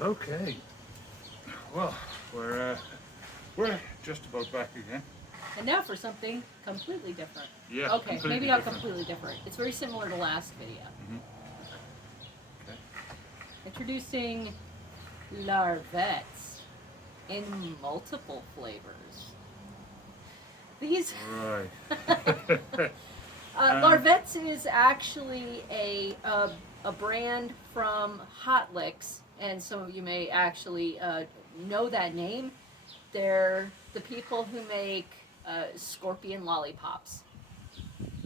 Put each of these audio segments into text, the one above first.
Okay. Well, we're just about back again. And now for something completely different. Yeah, Okay, maybe completely not different. completely different. It's very similar to last video. Hmm. Okay. Introducing Larvets in multiple flavors. These Right. Larvets is actually a brand from Hot Licks, and some of you may actually know that name. They're the people who make scorpion lollipops.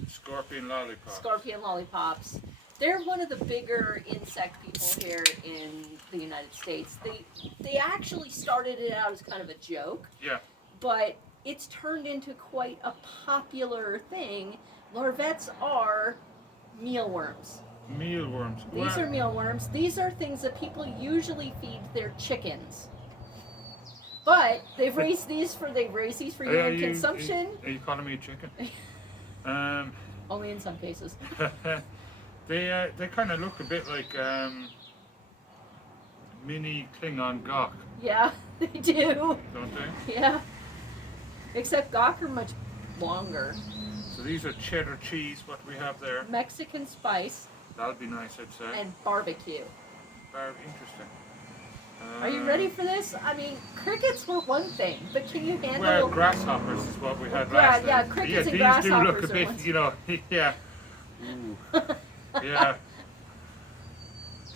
Scorpion lollipops. Scorpion lollipops. They're one of the bigger insect people here in the United States. They actually started it out as kind of a joke, Yeah. but it's turned into quite a popular thing. Larvets are mealworms. Mealworms. These Well, are mealworms. These are things that people usually feed their chickens. But they raise these for human consumption. Are you calling me a chicken? Um, Only in some cases. they kind of look a bit like mini Klingon Gok, Yeah, they do. don't they? Yeah. Except Gawk are much longer. So these are cheddar cheese. What we have there? Mexican spice That'll be nice, I'd say. and barbecue. Very interesting. Are you ready for this? I mean, crickets were one thing, but can you handle? Well, grasshoppers is what we had last time. Yeah, crickets and these grasshoppers do look a are bit, ones. you know, yeah. Ooh. Yeah.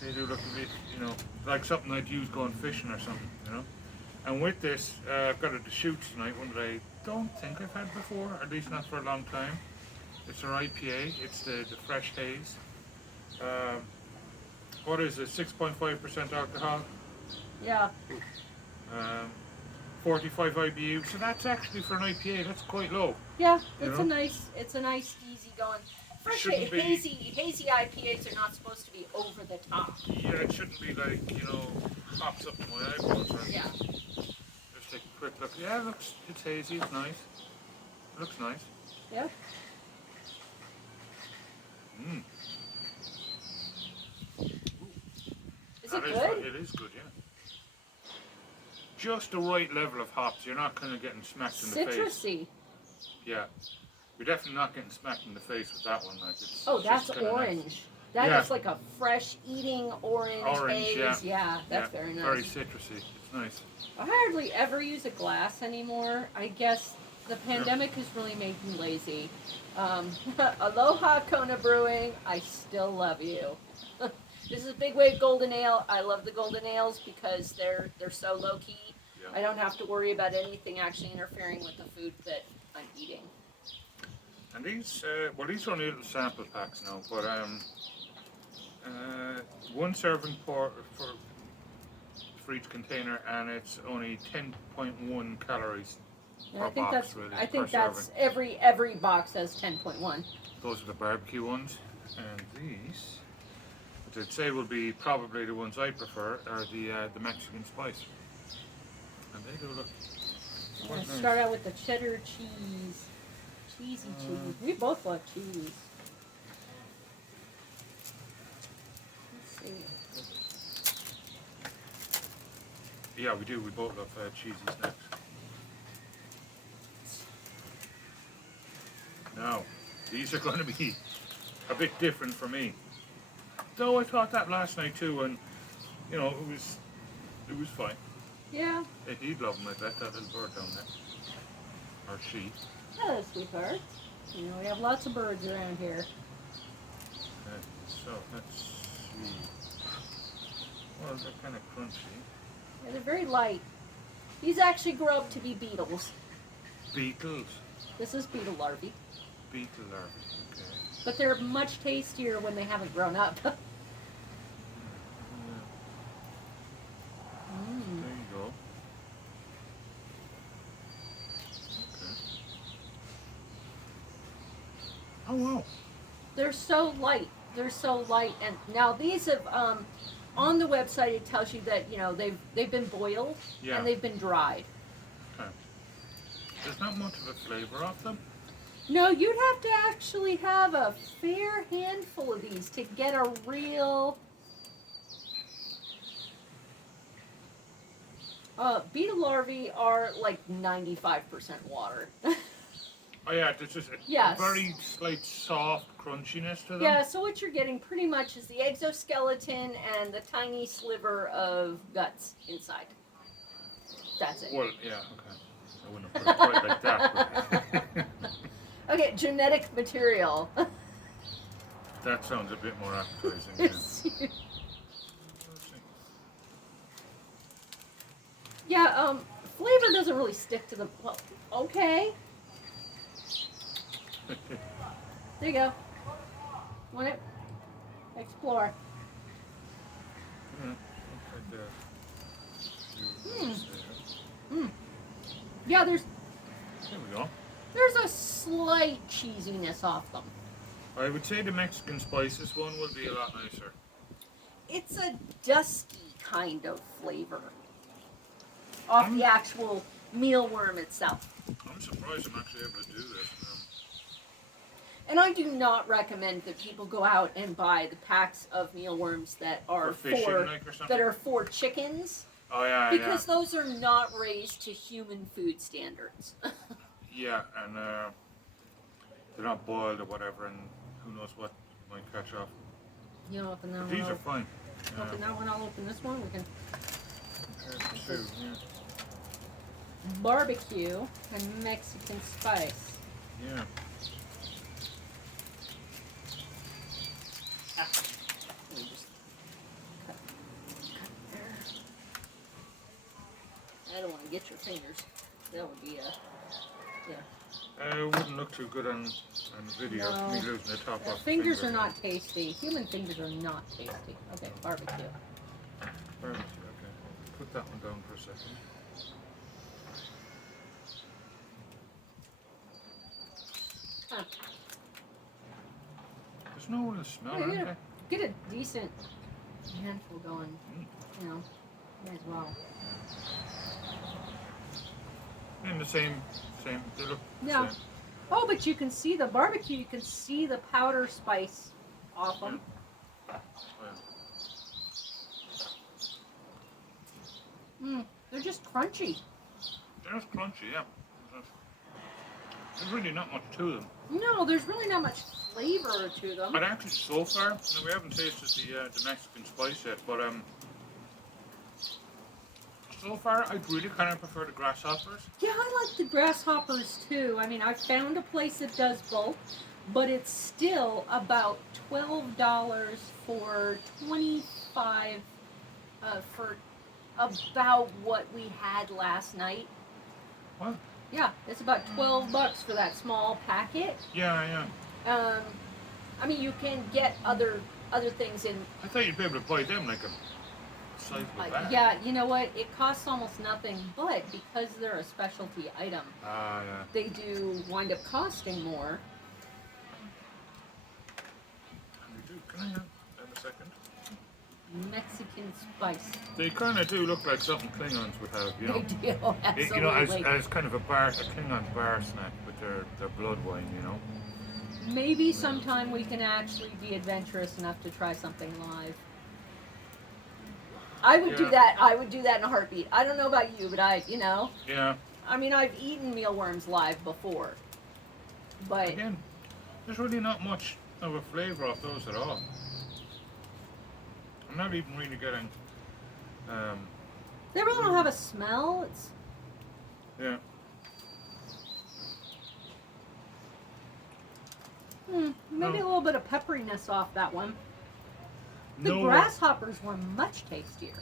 They do look a bit, you know, like something I'd use going fishing or something, you know. And with this, I've got a shoot tonight, one that I don't think I've had before, at least not for a long time. It's our IPA. It's the Fresh Haze. What is it? 6.5% alcohol. Yeah. 45 IBU. So that's actually for an IPA. That's quite low. Yeah, You it's know? a nice, easy going. Fresh Shouldn't be- hazy IPAs are not supposed to be over the top. Yeah, it shouldn't be like, you know, pops up in my eyeballs. Right? Yeah. Just take a quick look. Yeah, it's hazy. It's nice. It looks nice. Yeah. Mm. Is it That good? It is good, yeah. Just the right level of hops. You're not kind of getting smacked in the face. Citrusy. Yeah. You're definitely not getting smacked in the face with that one. Like it's Oh, just that's kinda orange. Nice. That Yeah. is like a fresh eating orange haze. Yeah. Yeah, that's Yeah, very nice. Very citrusy. It's nice. I hardly ever use a glass anymore. I guess the pandemic has really made me lazy. Aloha Kona Brewing, I still love you. This is Big Wave Golden Ale. I love the golden ales because they're so low key. Yeah. I don't have to worry about anything actually interfering with the food that I'm eating. And these, these are only little sample packs now, but one serving for each container, and it's only 10.1 calories And per I think box, that's really. I think per that's serving. every box has 10.1. Those are the barbecue ones, and these, which I'd say will be probably the ones I prefer, are the Mexican spice, and they do look. I'm quite gonna nice. start out with the cheddar cheese. Cheesy cheese. We both love cheese. Let's see. Yeah, we do. We both love cheesy snacks. Now, these are going to be a bit different for me. Though I thought that last night too, and you know it was fine. Yeah. He'd love them, I bet, that little bird down there, or she. Hello, sweetheart. You know, we have lots of birds around here. So let's see. Well, they're kind of crunchy. Yeah, they're very light. These actually grow up to be beetles. Beetles. This is beetle larvae. Beetle larvae. Okay. But they're much tastier when they haven't grown up. Yeah. Mm. There you go. Okay. Oh wow. They're so light. They're so light. And now these have on the website it tells you that, you know, they've been boiled Yeah. and they've been dried. Okay. There's not much of a flavor of them. No, you'd have to actually have a fair handful of these to get a real Beetle larvae are like 95% water. Oh yeah, there's just a Yes. very slight soft crunchiness to them. Yeah, so what you're getting pretty much is the exoskeleton and the tiny sliver of guts inside. That's it. Well, yeah, okay. I wouldn't have put it quite like that. But Okay, genetic material. that sounds a bit more appetizing. Yeah. Let's see. Yeah, flavor doesn't really stick to the. Well, okay. There you go. Want it? Explore. Yeah, Yeah, there's there we go. a slight cheesiness off them. I would say the Mexican spices one would be a lot nicer. It's a dusky kind of flavor off the actual mealworm itself. I'm surprised I'm actually able to do this. And I do not recommend that people go out and buy the packs of mealworms that are For fishing, like, or something? for chickens. Oh yeah, Because those are not raised to human food standards. yeah, and they're not boiled or whatever, and who knows what might catch off. You know, open that But one. these are fine. Open that one. I'll open this one. We can Compared to, yeah. barbecue and Mexican spice. Yeah. Let me just cut there. I don't want to get your fingers. That would be yeah. It wouldn't look too good on video. No. Me losing the top off. Fingers are not tasty. Human fingers are not tasty. Okay, barbecue. Barbecue, okay. Put that one down for a second. Huh. There's no real smell, Yeah, is yeah. there? Get a decent handful going. You know, may as well. And the same, they look the Yeah. same. Oh, but you can see the barbecue. You can see the powder spice off them. They're just crunchy. They're just crunchy, yeah. There's really not much to them. No, there's really not much flavor to them. But actually, so far, we haven't tasted the Mexican spice yet, but so far, I really kind of prefer the grasshoppers. Yeah, I like the grasshoppers too. I mean, I found a place that does both, but it's still about $12 for 25 for about what we had last night. What? Yeah, it's about $12 for that small packet. Yeah. I mean, you can get other things in. I thought you'd be able to buy them like a sizable bag. Yeah, you know what? It costs almost nothing, but because they're a specialty item, Yeah. they do wind up costing more. Can I have a second? Mexican spice. They kind of do look like something Klingons would have, you know. They do, absolutely. You know, as kind of a Klingon bar snack with their blood wine, you know. Maybe sometime we can actually be adventurous enough to try something live. I would do that. I would do that in a heartbeat. I don't know about you, but you know. Yeah. I mean, I've eaten mealworms live before, but Again, there's really not much of a flavour off those at all. I'm not even really getting. they really don't have a smell. It's Yeah. maybe a little bit of pepperiness off that one. The No. grasshoppers were much tastier.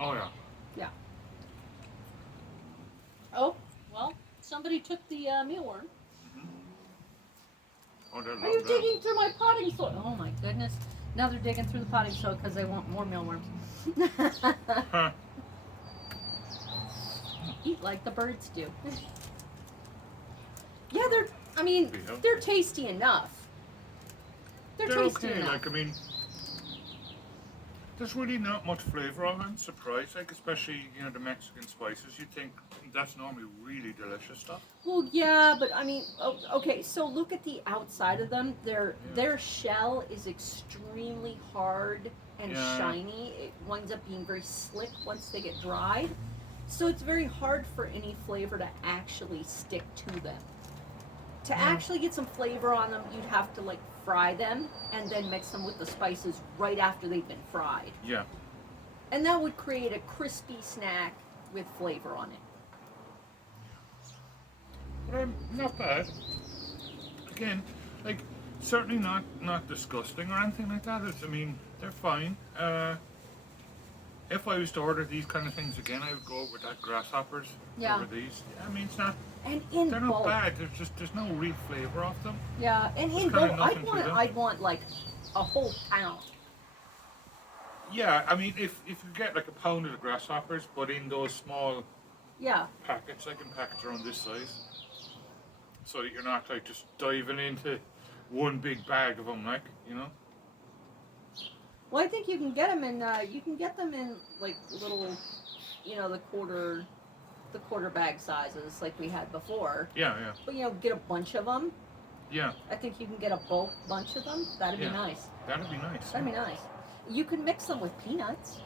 Oh yeah. Yeah. Oh, well, somebody took the mealworm. Oh, they're Are you digging through my potting soil? Oh my goodness. Now they're digging through the potting soil because they want more mealworms. Huh. Eat like the birds do. Yeah, Yeah. they're tasty enough. They're tasty okay. enough. Like, I mean, there's really not much flavour on them. Surprised, like, especially the Mexican spices. You'd think that's normally really delicious stuff. Well, yeah, but I mean, okay. So look at the outside of them. Their shell is extremely hard and Yeah. shiny. It winds up being very slick once they get dried. So it's very hard for any flavor to actually stick to them. To Yeah. actually get some flavor on them, you'd have to like fry them and then mix them with the spices right after they've been fried. Yeah. And that would create a crispy snack with flavor on it. But not bad. Again, like certainly not disgusting or anything like that. I mean, they're fine. If I was to order these kind of things again, I would go with that grasshoppers over these. I mean, it's not. And in They're bulk. not bad. There's no real flavor off them. Yeah, and There's in kinda bulk, nothing to them. I'd want like a whole pound. Yeah, I mean, if you get like a pound of the grasshoppers, but in those small Yeah. packets, like in packets around this size, so that you're not like just diving into one big bag of them, like, you know. Well, I think you can get them in. You can get them in like little, the quarter bag sizes like we had before. Yeah. But get a bunch of them. Yeah. I think you can get a bulk bunch of them. That'd be nice. That'd be nice. That'd be nice. You can mix them with peanuts.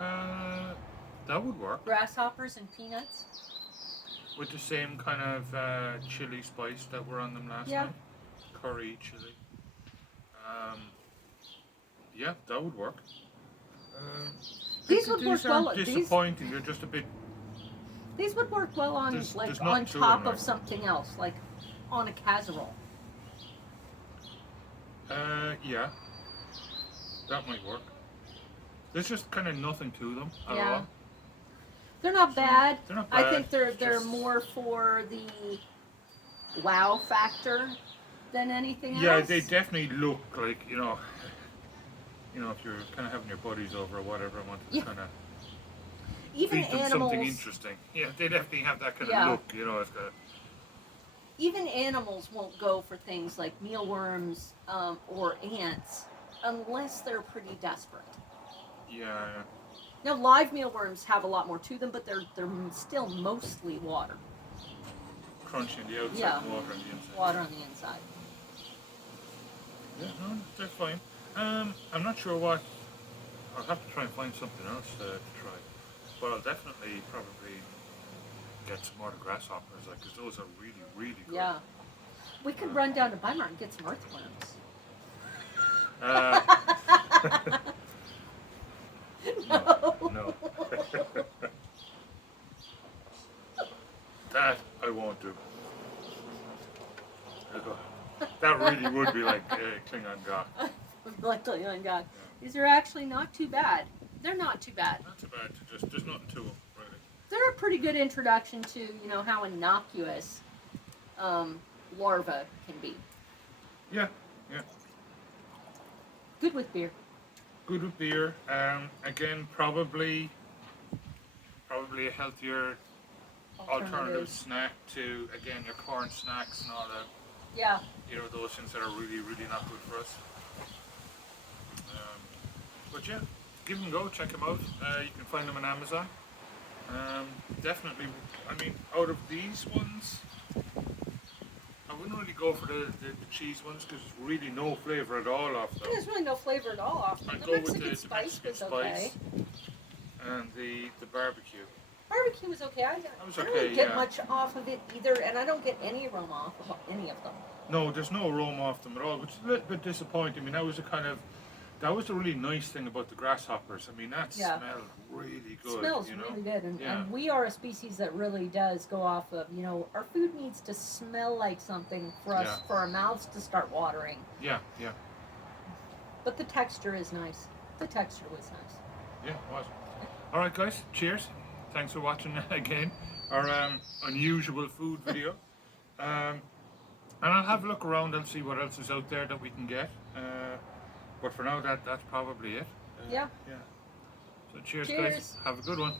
That would work. Grasshoppers and peanuts. With the same kind of chili spice that were on them last Yeah. night. Curry, chili. Yeah, that would work. These would work well. These aren't disappointing. They're just a bit. These would work well on There's on nothing to top them, of something else, like on a casserole. Yeah. That might work. There's just kind of nothing to them at Yeah. all. They're not bad. They're not I bad, think they're just- more for the wow factor than anything else. Yeah, they definitely look like, if you're kind of having your buddies over or whatever, and wanted to Yeah. kind of Even feed them animals. something interesting. Yeah, they definitely have that kind Yeah. of look, it's got a, Even animals won't go for things like mealworms or ants unless they're pretty desperate. yeah. Now, live mealworms have a lot more to them, but they're still mostly water. Crunchy on the outside, Yeah. and water on the inside. Water on the inside. Yeah, no, they're fine. I'm not sure what. I'll have to try and find something else to try. But I'll definitely probably get some more of the grasshoppers, because those are really, really good. Yeah. We could run down to Weimar and get some earthworms. No. That I won't do. That really would be like Klingon God. Like Klingon God. These are actually not too bad. They're not too bad. Not too bad. There's nothing to them, really. They're a pretty good introduction to, how innocuous larva can be. Yeah. Good with beer. Good with beer. Again, probably a healthier alternative snack to, again, your corn snacks and all that. Yeah. Those things that are really, really not good for us. But yeah, give them a go, check them out. You can find them on Amazon. Definitely, out of these ones, I wouldn't really go for the cheese ones because there's really no flavour at all off them. There's really no flavor at all off them. I'd The go with Mexican the spice Mexican was okay. spice and the barbecue. Barbecue was okay. I was don't okay, really get yeah. much off of it either, and I don't get any aroma off of any of them. No, there's no aroma off them at all, which is a little bit disappointing. That was the really nice thing about the grasshoppers. That Yeah. smelled really good. Smells really good, and, Yeah. and we are a species that really does go off of, our food needs to smell like something for us, Yeah. for our mouths to start watering. Yeah. But the texture is nice. The texture was nice. Yeah, it was. All right, guys. Cheers. Thanks for watching again our unusual food video. And I'll have a look around and see what else is out there that we can get. But for now, that's probably it. Yeah. So cheers, Cheers. guys. Have a good one.